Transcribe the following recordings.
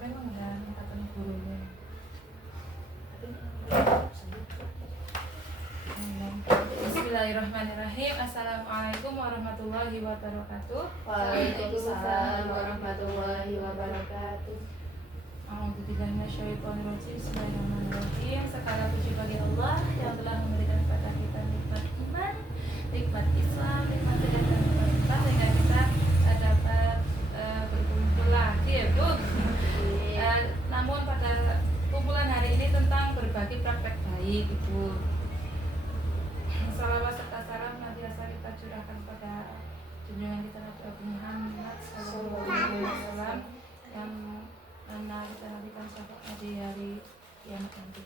sampai udah mintakan gurunya. Bismillahirrahmanirrahim. Assalamualaikum warahmatullahi wabarakatuh. Waalaikumsalam warahmatullahi wabarakatuh. Alhamdulillah minasyaitonirrajim. Bismillahirrahmanirrahim. Segala puji bagi Allah yang telah memberikan kepada kita nikmat iman, nikmat Islam, nikmat hidayah dan nikmat iman, sehingga kita dapat berkumpul lagi ya Bu. Namun pada kumpulan hari ini tentang berbagi praktek baik Ibu. Salawat serta salam senantiasa kita curahkan kepada junjungan kita Nabi Muhammad sallallahu alaihi wasallam yang mana kita nantikan syafaatnya di hari kiamat nanti.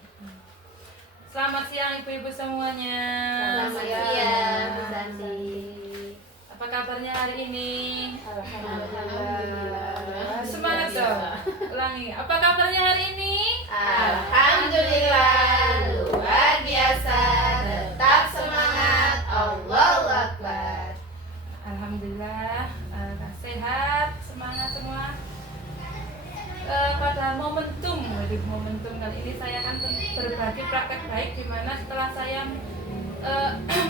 Selamat siang ibu-ibu semuanya. Selamat siang Bu Santi. Apa kabarnya hari ini? Alhamdulillah. Semangat dong. Ulangi. Apa kabarnya hari ini? Alhamdulillah luar biasa. Tetap semangat. Allahu Akbar. Alhamdulillah sehat, semangat semua. Pada momentum kali ini saya akan berbagi praktek baik di mana setelah saya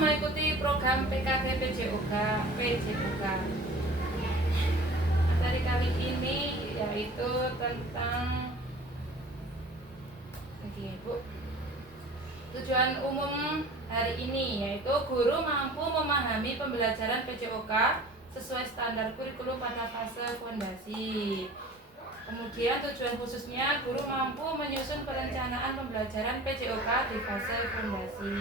mengikuti program PKG PJOK. Materi kali ini yaitu tentang Ibu. Tujuan umum hari ini yaitu guru mampu memahami pembelajaran PJOK sesuai standar kurikulum pada fase fondasi. Kemudian tujuan khususnya guru mampu menyusun perencanaan pembelajaran PJOK di fase fondasi.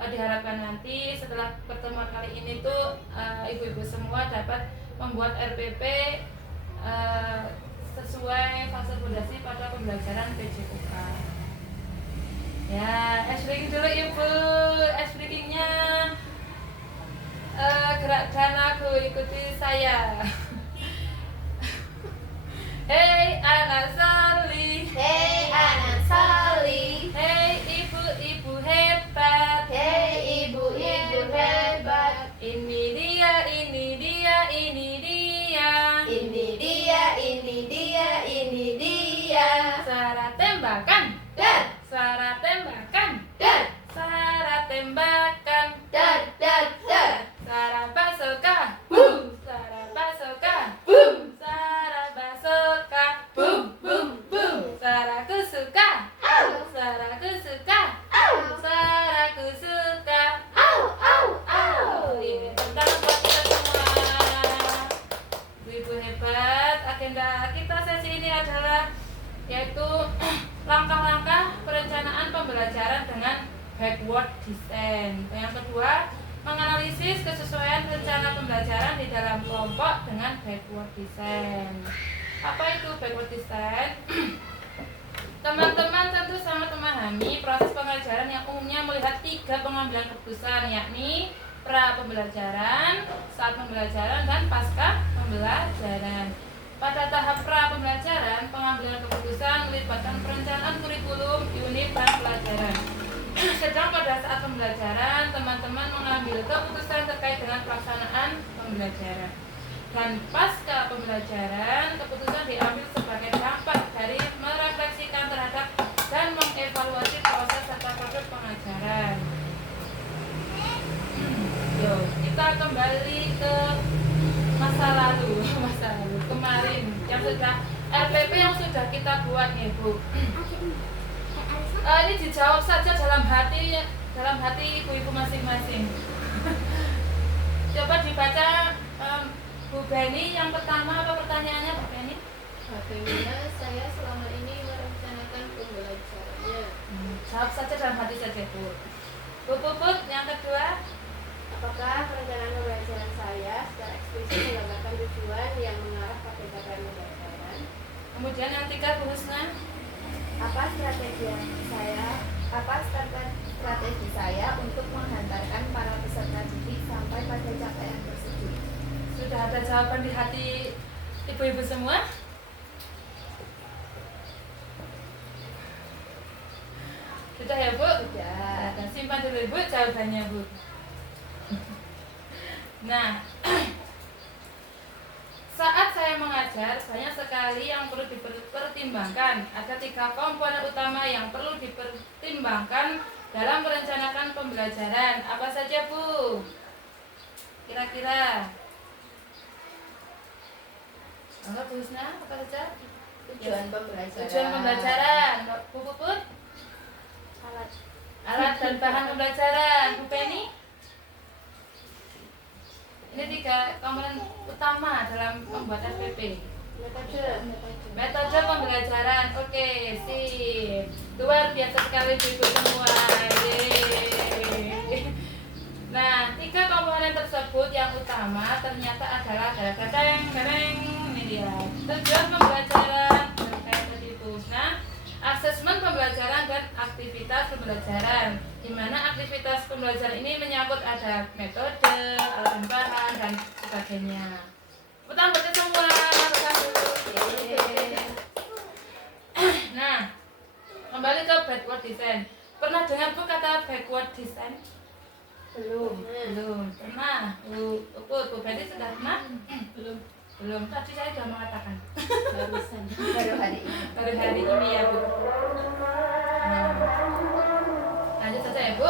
Diharapkan nanti setelah pertemuan kali ini tuh ibu-ibu semua dapat membuat RPP sesuai fase fondasi pada pembelajaran PJOK. Ya, ice breaking dulu Ibu. Ice breakingnya gerak dan lagu, ikuti saya. Hei anak salih, Hei anak salih. hei ibu-ibu hebat, Hei ibu-ibu hebat. ini dia, ini dia, ini dia. Ini dia, ini dia, ini dia. Suara tembakan, Dar, suara tembakan, dar, suara tembakan, dar, dar, dar. suara basoka, Boom, suara basoka, boom, suara basoka, boom, boom, boom. suaraku suka, Au, suaraku suka, au, suaraku suka. au, au, au. Ini tentang buat kita semua. Ibu hebat. Agenda kita sesi ini adalah yaitu langkah-langkah perencanaan pembelajaran dengan backward design. Yang kedua, menganalisis kesesuaian rencana pembelajaran di dalam kelompok dengan backward design. Apa itu backward design? Teman-teman tentu sangat memahami proses pengajaran yang umumnya melihat 3 pengambilan keputusan, yakni pra pembelajaran, saat pembelajaran, dan pasca pembelajaran. Pada tahap pra pembelajaran, pengambilan keputusan melibatkan perencanaan kurikulum, unit, dan pelajaran. Sedang pada saat pembelajaran, teman-teman mengambil keputusan terkait dengan pelaksanaan pembelajaran. Dan pasca pembelajaran, keputusan diambil sebagai dampak dari merefleksikan terhadap dan mengevaluasi proses serta produk pengajaran. Yuk, kita kembali ke masa lalu kemarin yang sudah RPP yang sudah kita buat nih Bu. Ini dijawab saja dalam hati ibu-ibu masing-masing. Coba dibaca Bu Beni, yang pertama apa pertanyaannya Bu Beni? Bagaimana saya selama ini merencanakan pembelajarannya? Jawab saja dalam hati saja Bu. Bu Puput, yang kedua. Apakah perencanaan pembelajaran saya secara eksplisit menggambarkan tujuan yang mengarah pada capaian pembelajaran? Kemudian yang ketiga Bu Husna. Apa strategi saya untuk menghantarkan para peserta didik sampai pada capaian tersebut? Sudah ada jawaban di hati ibu-ibu semua? Sudah ya Bu? Sudah. Nah, simpan dulu Bu jawabannya Bu. Nah, Saat saya mengajar, banyak sekali yang perlu dipertimbangkan. Ada 3 komponen utama yang perlu dipertimbangkan dalam merencanakan pembelajaran. Apa saja, Bu? Kira-kira? Enggak, Bu Husna, apa saja? Tujuan pembelajaran. Tujuan pembelajaran. Bu Puput? Alat. Alat dan bahan pembelajaran. Bu Penny? Ini 3 komponen utama dalam membuat SPP. Metode pembelajaran. Oke, sip. Luar biasa sekali ibu semua. Yeay. Nah, 3 komponen tersebut yang utama ternyata adalah gadang-gadang ini dia. Tujuan pembelajaran terkait tadi Bu. Nah, asesmen pembelajaran dan aktivitas pembelajaran, di mana aktivitas pembelajaran ini menyangkut ada metode, alat dan bahan, dan sebagainya. Betul semua. Nah, kembali ke backward design. Pernah dengar Bu kata backward design? Belum. Pernah. Bu Betty sudah pernah? Belum. Tadi saya sudah mengatakan. Baru hari ini. Baru hari ini ya Bu. Nah, lanjut saja ya Bu.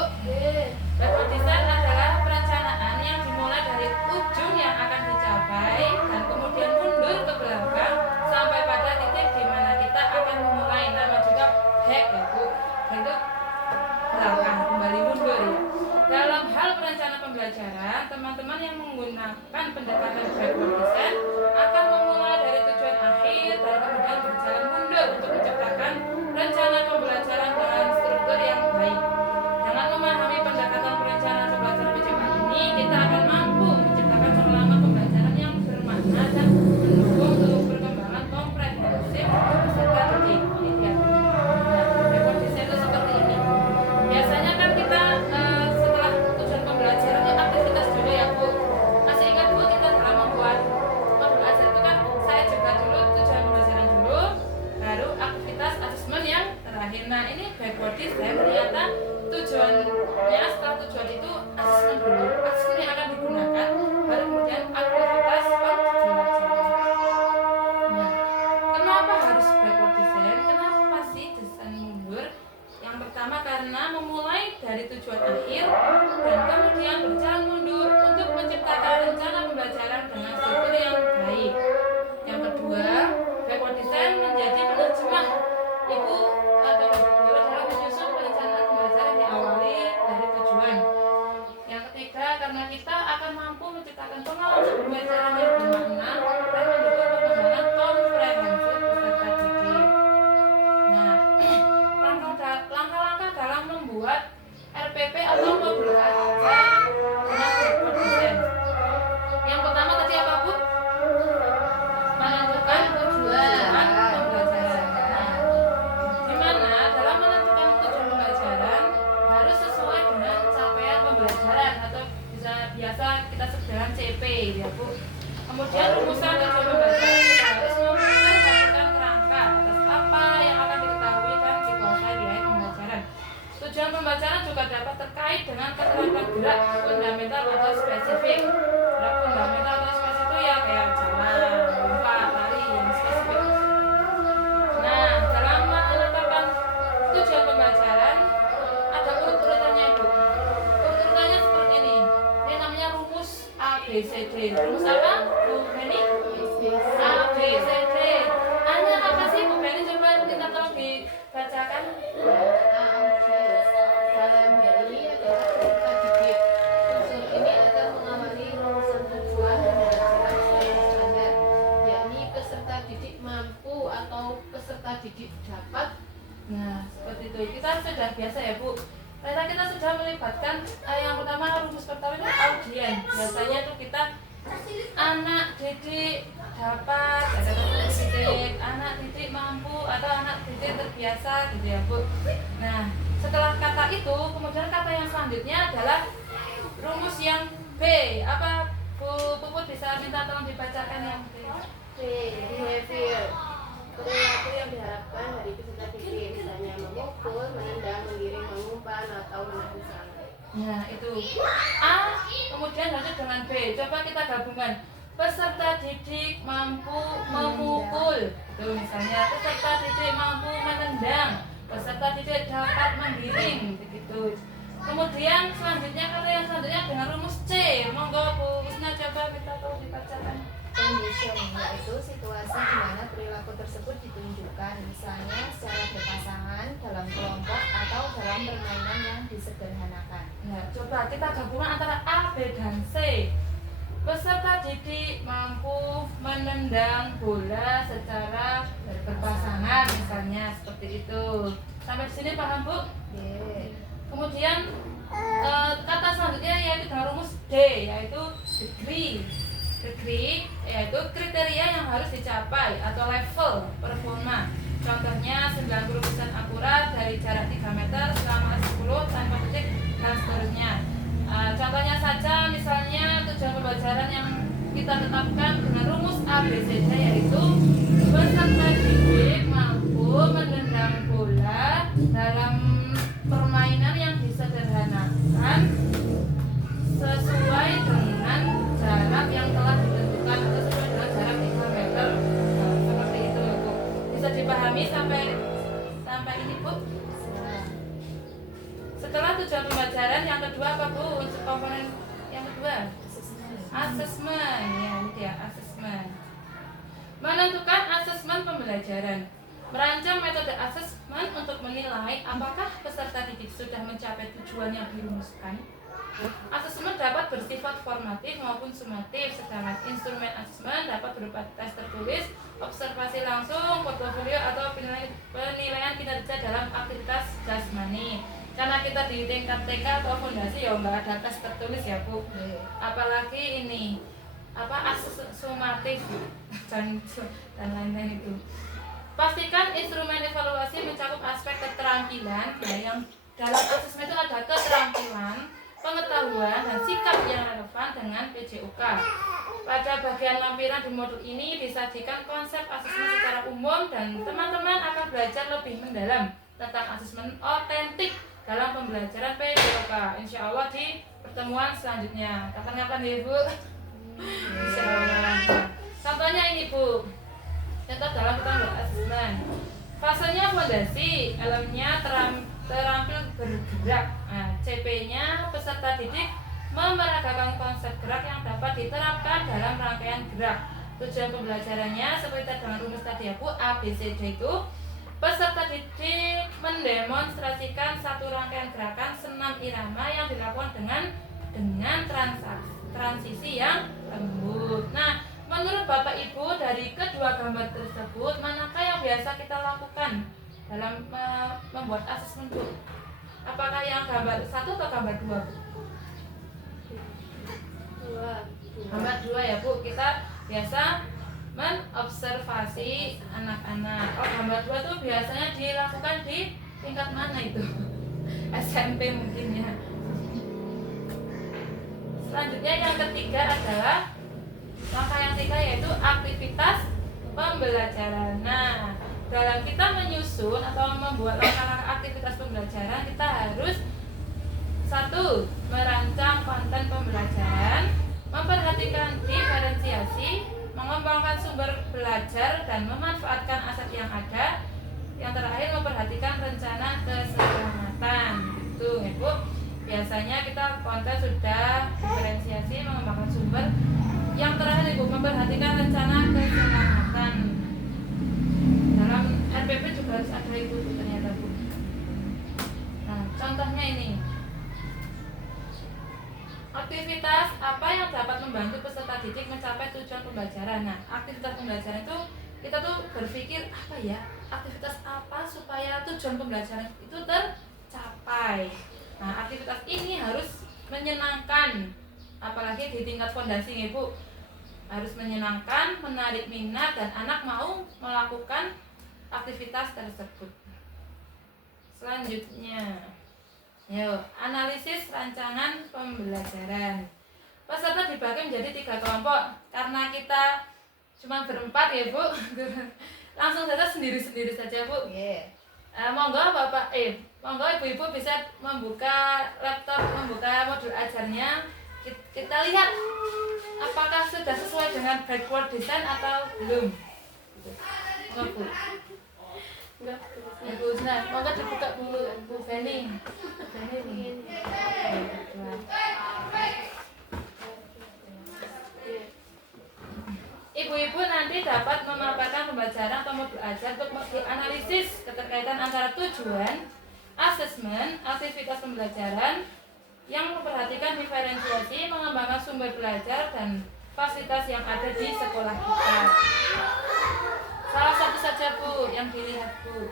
Backward design adalah perencanaan yang dimulai dari ujung yang akan dicapai dan kemudian mundur ke belakang sampai pada titik di mana kita akan memulai. Nama juga back ya Bu. Itu belakang, kembali mundur ya. Dalam hal perencanaan pembelajaran, teman-teman yang menggunakan pendekatan backward design akan memulai dari tujuan akhir dan kemudian berjalan mundur untuk menciptakan rencana pembelajaran dengan struktur yang baik. Dengan memahami pendekatan perencanaan pembelajaran PCPA ini, kita akan mampu menciptakan pengalaman pembelajaran yang bermakna dan mendukung untuk perkembangan komprehensif peserta didik. Ini dia. Nah, backward design itu seperti ini. Biasanya kan kita setelah tujuan pembelajaran ya aktivitas dulu ya Bu. Masih ingat Bu kita dalam membuat pembelajaran itu kan saya juga dulu tujuan pembelajaran dulu, baru aktivitas asesmen yang terakhir. Nah ini backward design ternyata tujuannya setelah tujuan itu asesmen dulu. Asesmen yang akan digunakan, baru kemudian aktivitas pembelajaran. Nah, kenapa harus backward design? Kenapa sih desain mundur? Yang pertama karena memulai dari tujuan akhir dan kemudian berjalan mundur untuk menciptakan rencana pembelajaran dengan struktur yang baik. Yang kedua, backward design menjadi penerjemah ibu atau guru dalam menyusun perencanaan pembelajaran diawali dari tujuan. Yang ketiga, karena kita akan mampu menciptakan pengalaman pembelajaran yang bermakna dan mendukung perkembangan komprehensif peserta didik. Nah, langkah-langkah dalam membuat RPP atau modul ajar dengan backward design. Yang pertama tadi apa Bu? Menentukan tujuan pembelajaran. Nah, di mana dalam menentukan tujuan pembelajaran harus sesuai dengan capaian pembelajaran atau biasa kita sebut dengan CP ya Bu. Kemudian rumusan tujuan pembelajaran kita harus memperhatikan kerangka atas apa yang akan diketahui dan dikuasai di akhir pembelajaran. Tujuan pembelajaran juga dapat terkait dengan keterampilan gerak fundamental atau spesifik. Gerak fundamental atau spesifik itu ya kayak jalan, lompat, lari yang spesifik. Nah, dalam menetapkan tujuan pembelajaran ada urut-urutannya Ibu. Urut-urutannya seperti ini. Ini namanya rumus ABCD. Rumus apa? Bu Beni? ABCD. A-nya apa sih Bu Beni? Coba kita tolong dibacakan. Dalam hal ini adalah peserta didik. Unsur ini akan mengawali rumusan tujuan pembelajaran sesuai standar, yakni peserta didik mampu atau peserta didik dapat. Nah, seperti itu. Kita sudah biasa ya Bu. Ternyata kita sudah melibatkan yang pertama rumus pertama itu audien. Biasanya itu kita anak didik dapat, ada kata didik, anak didik mampu atau anak didik terbiasa gitu ya Bu. Nah, setelah kata itu kemudian kata yang selanjutnya adalah rumus yang B. Apa Bu Puput bisa minta tolong dibacakan yang B? Behavior, perilaku yang diharapkan dari peserta didik, misalnya memukul, menendang, menggiring, mengumpan, atau menahan serangan. Nah itu A kemudian lanjut dengan B. Coba kita gabungkan peserta didik mampu memukul. Tuh misalnya peserta didik mampu menendang, peserta didik dapat menggiring, begitu. Kemudian selanjutnya kata yang selanjutnya dengan rumus C. Monggo Bu Wisna coba kita tahu dibacakan. Condition yaitu situasi di mana perilaku tersebut ditunjukkan, misalnya secara berpasangan, dalam kelompok, atau dalam permainan yang disederhanakan. Nah, coba kita gabungan antara A, B, dan C. Peserta didik mampu menendang bola secara berpasangan, misalnya seperti itu. Sampai di sini paham Bu? Oke. Kemudian kata selanjutnya yaitu dengan rumus D, yaitu degree. Degree yaitu kriteria yang harus dicapai atau level performa. Contohnya 90% akurat dari jarak 3 meter selama 10 tanpa titik dan seterusnya. Contohnya saja misalnya tujuan pembelajaran yang kita tetapkan dengan rumus ABCD yaitu peserta didik mampu menendang bola dalam permainan yang disederhanakan sesuai dengan jarak yang telah ditentukan atau sesuai dengan jarak 3 meter. Nah, seperti itu Bu. Bisa dipahami sampai ini Bu? Setelah tujuan pembelajaran yang kedua apa Bu? Untuk komponen yang kedua asesmen, ya ini dia asesmen. Menentukan asesmen pembelajaran. Merancang metode asesmen untuk menilai apakah peserta didik sudah mencapai tujuan yang dirumuskan. Asesmen dapat bersifat formatif maupun sumatif, sedangkan instrumen asesmen dapat berupa tes tertulis, observasi langsung, portofolio, atau penilaian kinerja dalam aktivitas jasmani. Karena kita di tingkat TK atau fondasi ya nggak ada tes tertulis ya Bu. Apalagi ini sumatif dan lain-lain itu. Pastikan instrumen evaluasi mencakup aspek keterampilan ya, yang dalam asesmen itu ada keterampilan, pengetahuan, dan sikap yang relevan dengan PJOK. Pada bagian lampiran di modul ini disajikan konsep asesmen secara umum dan teman-teman akan belajar lebih mendalam tentang asesmen otentik dalam pembelajaran PJOK. Insya Allah di pertemuan selanjutnya. Kapan-kapan ya Bu? Insya Allah. Contohnya ini Bu. Contoh dalam kita asesmen. Fasenya fondasi, elemenya terampil bergerak. Nah, CP-nya peserta didik memeragakan konsep gerak yang dapat diterapkan dalam rangkaian gerak. Tujuan pembelajarannya seperti dengan rumus tadi ya Bu, ABCD itu peserta didik mendemonstrasikan satu rangkaian gerakan senam irama yang dilakukan dengan transisi yang lembut. Nah, menurut Bapak Ibu dari kedua gambar tersebut manakah yang biasa kita lakukan dalam membuat asesmen Bu? Apakah yang gambar 1 atau gambar 2 Bu? Gambar 2 ya Bu. Kita biasa menobservasi anak-anak. Oh, gambar 2 tuh biasanya dilakukan di tingkat mana itu? SMP mungkin ya. Selanjutnya yang ketiga adalah langkah yang ketiga yaitu aktivitas pembelajaran. Nah, dalam kita menyusun atau membuat langkah-langkah aktivitas pembelajaran kita harus 1. Merancang konten pembelajaran, memperhatikan diferensiasi, mengembangkan sumber belajar dan memanfaatkan aset yang ada. Yang terakhir memperhatikan rencana keselamatan. Itu ya Bu. Biasanya kita konten sudah diferensiasi, mengembangkan sumber. Yang terakhir Ibu memperhatikan rencana keselamatan. Dalam RPP juga harus ada Ibu ternyata Bu. Nah, contohnya ini. Aktivitas apa yang dapat membantu peserta didik mencapai tujuan pembelajaran. Nah, aktivitas pembelajaran itu kita tuh berpikir apa ya? Aktivitas apa supaya tujuan pembelajaran itu tercapai. Nah, aktivitas ini harus menyenangkan. Apalagi di tingkat fondasi Ibu. Harus menyenangkan, menarik minat dan anak mau melakukan aktivitas tersebut. Selanjutnya, yuk, analisis rancangan pembelajaran. Peserta dibagi menjadi 3 kelompok. Karena kita cuma berempat ya Bu, langsung saja sendiri-sendiri saja Bu. Monggo Bapak, monggo Ibu-ibu bisa membuka laptop, membuka modul ajarnya Kita lihat apakah sudah sesuai dengan backward design atau belum. Enggak, Bu. Enggak. Bu Husna, monggo dibuka dulu Bu Beni. Ibu-ibu nanti dapat memaparkan pembelajaran atau modul ajar untuk analisis keterkaitan antara tujuan, asesmen, aktivitas pembelajaran yang memperhatikan diferensiasi, mengembangkan sumber belajar dan fasilitas yang ada di sekolah kita. Salah satu saja Bu yang dilihat Bu.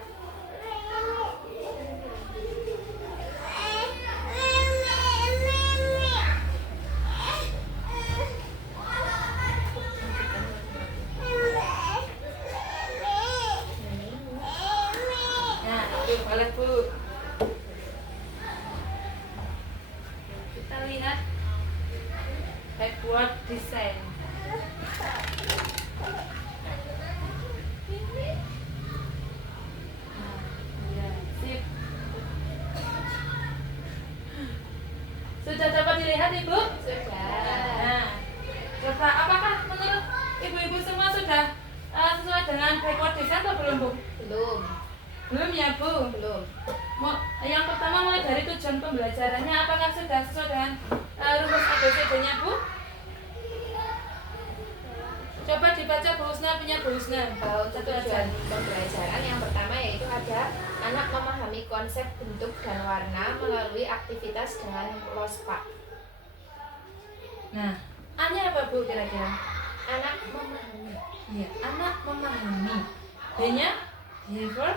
Nah, itu boleh Bu. Kita lihat backward design. Sip. Sudah dapat dilihat Ibu? Sudah. Nah, coba apakah menurut ibu-ibu semua sudah sesuai dengan backward design atau belum Bu? Belum. Belum ya Bu? Belum. Yang pertama mulai dari tujuan pembelajarannya, apakah sudah sesuai dengan rumus ABCD-nya Bu? Coba dibaca Bu Husna, punya Bu Husna. Untuk tujuan pembelajaran yang pertama yaitu ada anak memahami konsep bentuk dan warna melalui aktivitas dengan lospak. Nah, A-nya apa Bu kira-kira? Anak memahami. Iya, anak memahami. B-nya behavior.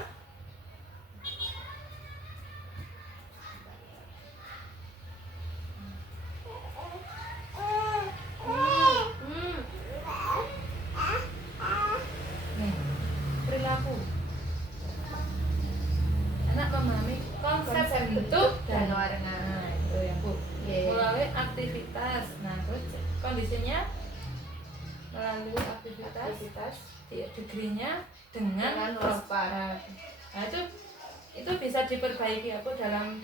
Nih, perilaku. Anak memahami konsep bentuk dan warna. Nah, itu ya Bu. Melalui aktivitas. Nah, terus kondisinya melalui aktivitas degree-nya dengan lospak. Nah, itu bisa diperbaiki aku dalam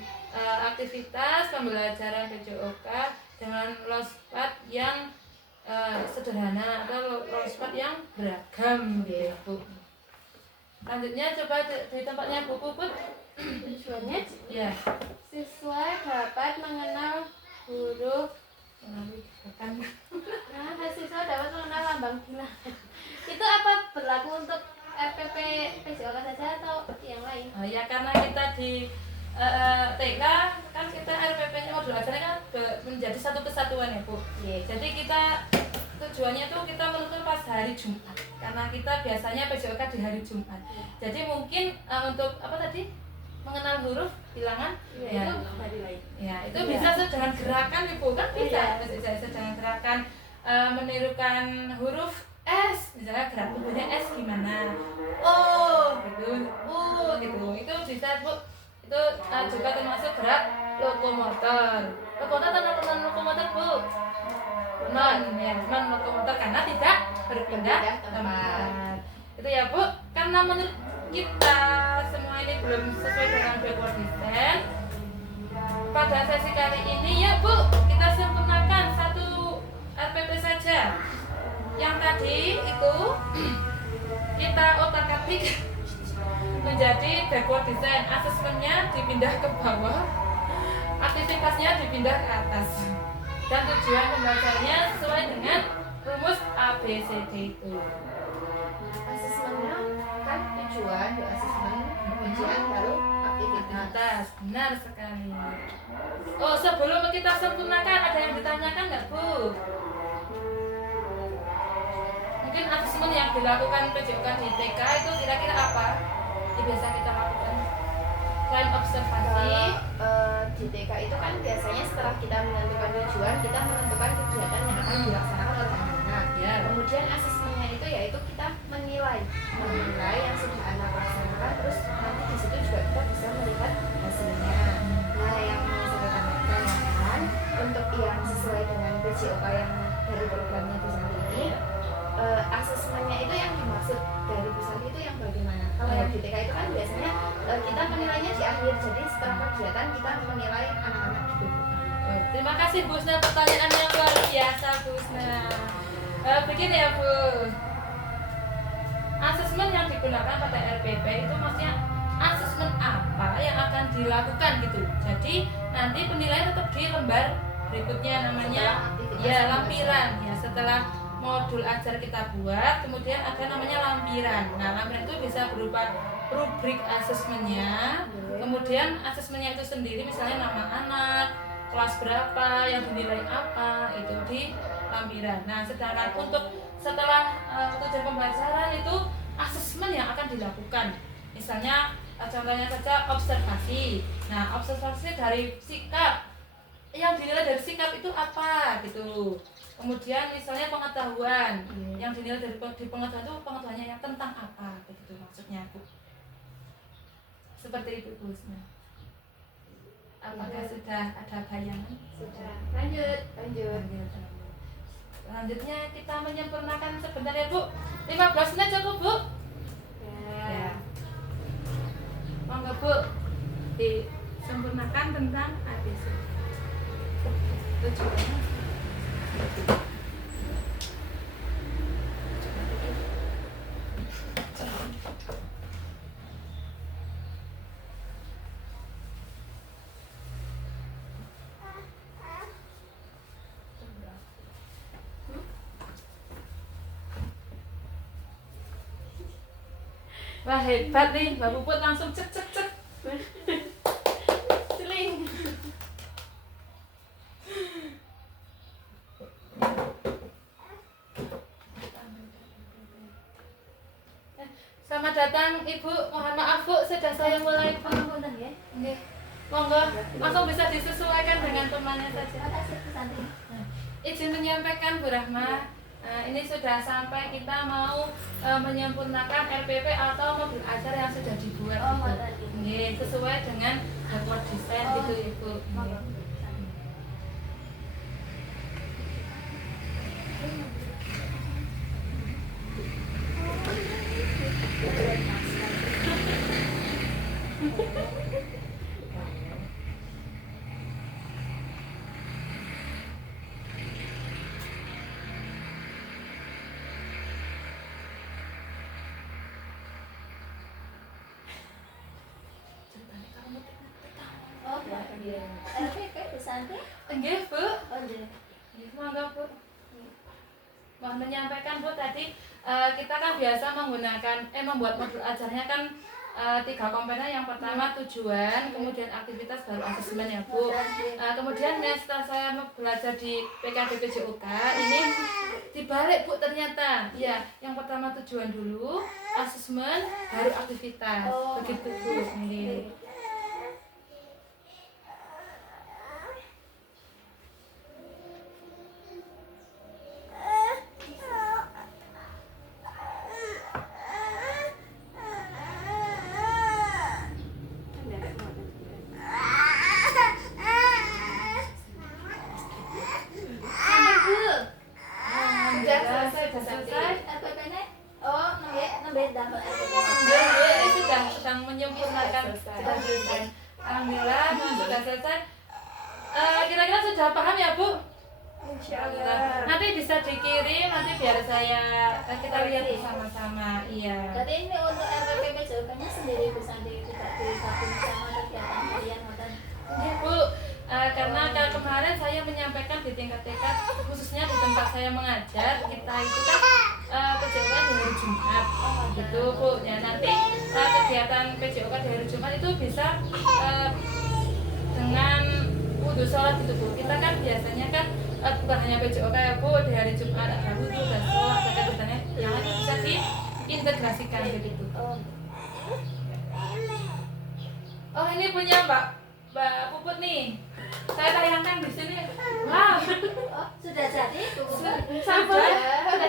aktivitas pembelajaran PJOK dengan lospak yang sederhana atau lospak yang beragam gitu Bu. Selanjutnya coba di tempatnya Bu Puput. Tujuannya Ya. siswa dapat mengenal huruf. Nah, Siswa dapat mengenal lambang bilangan. Itu apa berlaku untuk RPP PJOK saja atau yang lain? ya karena kita di TK kan kita RPP-nya modul ajarnya kan menjadi satu kesatuan ya Bu. Jadi kita tujuannya tuh kita menuntut pas hari Jumat karena kita biasanya PJOK di hari Jumat. Jadi mungkin untuk apa tadi mengenal huruf bilangan Ya, itu hari lain. ya itu bisa dengan gerakan Ibu kan bisa bisa dengan gerakan menirukan huruf S, misalnya gerak tubuhnya S gimana, gitu, gitu, itu bisa Bu. Itu juga termasuk gerak lokomotor. Non lokomotor Bu, non lokomotor karena tidak berpindah tempat. Itu ya Bu. Karena menurut kita semua ini belum sesuai dengan backward design. Pada sesi kali ini ya Bu, kita sempurnakan satu RPP saja. Yang tadi itu kita otak-atik menjadi backward design. Asesmennya dipindah ke bawah, aktivitasnya dipindah ke atas, dan tujuan pembelajarannya sesuai dengan rumus ABCD itu. Asesmennya kan tujuan, asesmen, ujian baru aktivitas. Atas, benar sekali. Oh, sebelum kita sempurnakan ada yang ditanyakan nggak Bu? Mungkin asesmen yang dilakukan PJOK di TK itu kira-kira apa? Yang biasa kita lakukan selain observasi. Di TK itu kan biasanya setelah kita menentukan tujuan, kita menentukan kegiatan yang akan dilaksanakan oleh anak-anak. Ya. Kemudian asesmennya itu yaitu kita menilai yang sudah anak laksanakan, terus nanti di situ juga kita bisa melihat hasilnya. Nah, yang mau saya tanyakan untuk yang sesuai dengan PJOK yang dari programnya Busari ini, asesmennya itu yang dimaksud dari Busari itu yang bagaimana? Kalau yang di TK itu kan biasanya kita menilainya di akhir, jadi setelah kegiatan kita menilai anak-anak gitu. Oh, terima kasih Bu Husna, pertanyaan yang luar biasa Bu Husna. Begini ya Bu, asesmen yang digunakan pada RPP itu maksudnya asesmen apa yang akan dilakukan gitu. Jadi nanti penilaian tetap di lembar berikutnya, namanya ya lampiran ya. Setelah modul ajar kita buat, kemudian ada namanya lampiran. Nah, lampiran itu bisa berupa rubrik asesmennya, kemudian asesmennya itu sendiri, misalnya nama anak, kelas berapa, yang dinilai apa, itu di lampiran. Nah, sedangkan untuk setelah tujuan pembelajaran itu asesmen yang akan dilakukan, misalnya contohnya saja observasi. Nah, observasi dari sikap, yang dinilai dari sikap itu apa gitu. Kemudian misalnya pengetahuan, yang dinilai dari di pengetahuan itu pengetahuannya yang tentang apa begitu maksudnya Bu. Seperti itu Bu Husna. Apakah sudah ada bayangan? Sudah. Lanjut. Selanjutnya kita menyempurnakan sebentar ya Bu. 15 menit cukup Bu? Ya. Monggo Bu, disempurnakan tentang ABC. Tujuannya. Wah hebat nih, Mbak Puput langsung cek. Celing. Selamat datang Ibu, mohon maaf Bu, sudah saya mulai Punten ya. Nggih. Monggo, langsung bisa disesuaikan dengan temannya saja. Nah, izin menyampaikan Bu Rahma, ini sudah sampai kita mau menyempurnakan RPP atau modul ajar yang sudah dibuat gitu. Nggih, sesuai dengan jadwal desain gitu Ibu. Nggih. Oh, RPP pesannya? Nggih, Bu. Oh, nggih. Nggih, monggo Bu. Mohon menyampaikan Bu, tadi kita kan biasa menggunakan membuat modul ajarnya kan 3 komponen. Yang pertama tujuan, kemudian aktivitas, baru asesmen ya Bu. Kemudian setelah saya belajar di PKD PJOK ini dibalik Bu ternyata. Ya, yang pertama tujuan dulu, asesmen, baru aktivitas. Begitu Bu. Nggih. Ini sedang menyempurnakan desain. Alhamdulillah sudah selesai. Kira-kira sudah paham ya Bu? Insyaallah. Nanti bisa dikirim, nanti biar kita lihat bersama-sama. Iya. Jadi ini untuk RPP jawabannya sendiri bisa tidak digabung sama kegiatan harian atau Iya Bu, karena kemarin saya menyampaikan di tingkat TK, khususnya di tempat saya mengajar, kita itu kan PJOK di hari Jumat gitu Bu. Ya nanti kegiatan PJOK di hari Jumat itu bisa dengan wudhu sholat gitu Bu. Kita kan biasanya kan bukan hanya PJOK ya Bu, di hari Jumat ada wudhu dan sholat, ada kegiatannya yang lain bisa diintegrasikan begitu. Oh ini punya Mbak Puput nih. Saya tayangkan di sini. Wow. oh, sudah jadi Sudah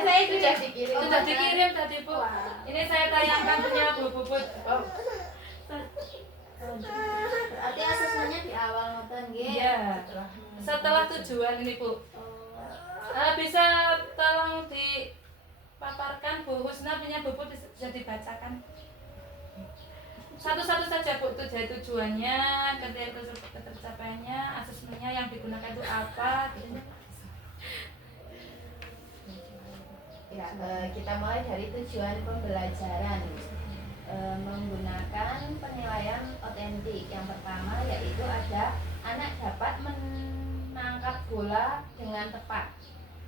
saya sudah dikirim. Sudah dikirim tadi Bu. Ini saya tayangkan punya Bu Puput. Oh. berarti asesmennya di awal ngoten nggih. Iya. Setelah tujuan ini Bu. Bisa tolong dipaparkan Bu Husna punya Bu Puput bisa dibacakan. satu-satu saja Bu tujuannya, ketercapaiannya, asesmennya yang digunakan itu apa gitu. Ya, kita mulai dari tujuan pembelajaran. Menggunakan penilaian otentik. Yang pertama yaitu ada anak dapat menangkap bola dengan tepat.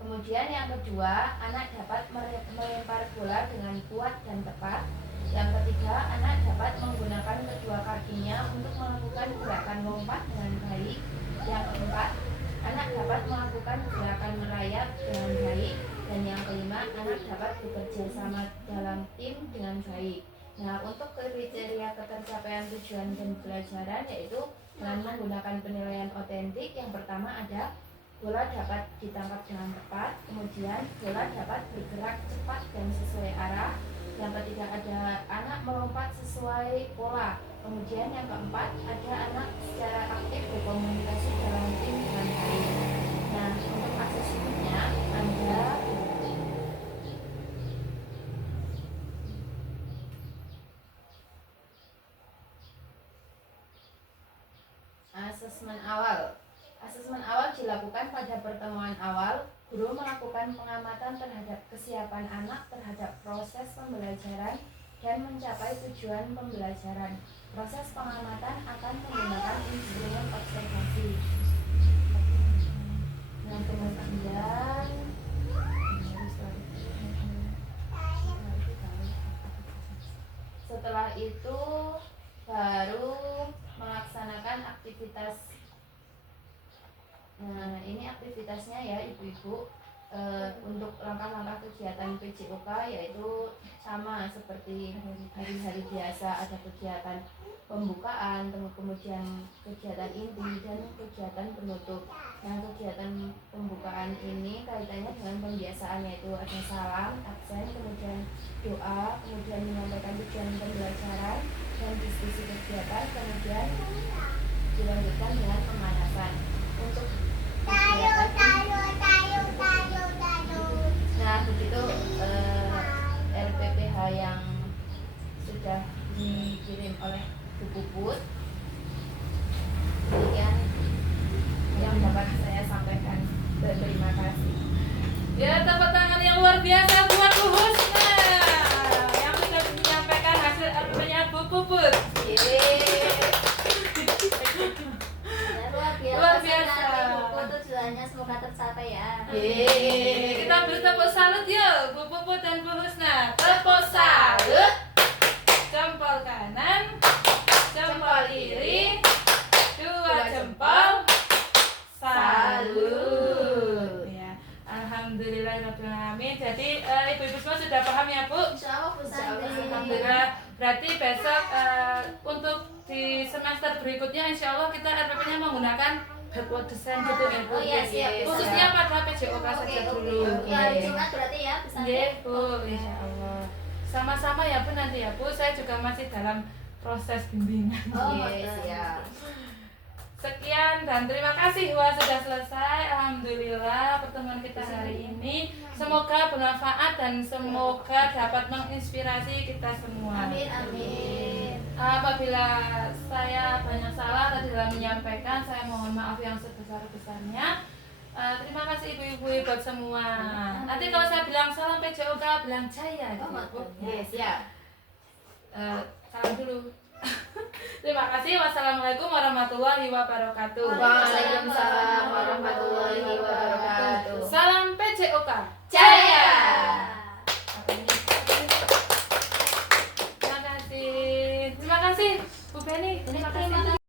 Kemudian yang kedua, anak dapat melempar bola dengan kuat dan tepat. Yang ketiga, anak dapat menggunakan kedua kakinya untuk melakukan gerakan lompat dengan baik. Yang keempat, anak dapat melakukan gerakan merayap dengan baik. Dan yang kelima, anak dapat bekerja sama dalam tim dengan baik. Nah, untuk kriteria ketercapaian tujuan pembelajaran yaitu dengan menggunakan penilaian otentik. Yang pertama ada bola dapat ditangkap dengan tepat, kemudian bola dapat bergerak cepat dan sesuai arah. Yang ketiga ada anak melompat sesuai pola. Kemudian yang keempat ada anak secara aktif berkomunikasi dalam tim dengan baik. Nah, untuk asesmennya ada asesmen awal. Asesmen awal dilakukan pada pertemuan awal. Guru melakukan pengamatan terhadap kesiapan anak terhadap proses pembelajaran dan mencapai tujuan pembelajaran. Proses pengamatan akan menggunakan instrumen observasi. Nah, kemudian setelah itu baru melaksanakan aktivitas. Nah, ini aktivitasnya ya Ibu-ibu. Untuk langkah-langkah kegiatan PJOK yaitu sama seperti hari-hari biasa, ada kegiatan pembukaan, kemudian kegiatan inti dan kegiatan penutup. Nah, kegiatan pembukaan ini kaitannya dengan pembiasaan yaitu ada salam, absen, kemudian doa, kemudian menyampaikan tujuan pembelajaran dan diskusi kegiatan, kemudian dilanjutkan dengan pemanasan. Untuk nah, begitu RPPH yang sudah dikirim oleh Bu Puput. Demikian yang dapat saya sampaikan. Terima kasih. Ya, tepuk tangan yang luar biasa buat Bu Husna yang sudah menyampaikan hasil RPP-nya Bu Puput. Luar biasa. Buku tujuannya semoga tercapai ya. Kita beri tepuk salut yuk Bu Puput dan Bu Husna. Tepuk salut. Jempol kanan, jempol kiri, dua jempol. Salut. Ya, alhamdulillahirobbilalamin. Jadi ibu-ibu semua sudah paham ya Bu? Insya Allah Bu Santi. Alhamdulillah. Berarti besok untuk di semester berikutnya insya Allah kita RPP-nya menggunakan backward design gitu ya Bu. Oh iya, siap. Khususnya pada PJOK saja dulu. Hari Jumat berarti ya Bu Santi. Iya Bu, insya Allah. Sama-sama ya Bu nanti ya Bu. Saya juga masih dalam proses bimbingan. Oh, Siap. Sekian dan terima kasih. Wah, sudah selesai. Alhamdulillah pertemuan kita hari ini. Semoga bermanfaat dan semoga dapat menginspirasi kita semua. Amin, amin. Apabila saya banyak salah tadi dalam menyampaikan, saya mohon maaf yang sebesar-besarnya. Terima kasih ibu-ibu buat semua. Nanti kalau saya bilang salam PJOK, bilang jaya gitu, Bu. Siap. Salam dulu. Terima kasih. Wassalamualaikum warahmatullahi wabarakatuh. Waalaikumsalam warahmatullahi wabarakatuh. Salam PJOK. Jaya. Terima kasih. Terima kasih Bu Beni. Terima kasih.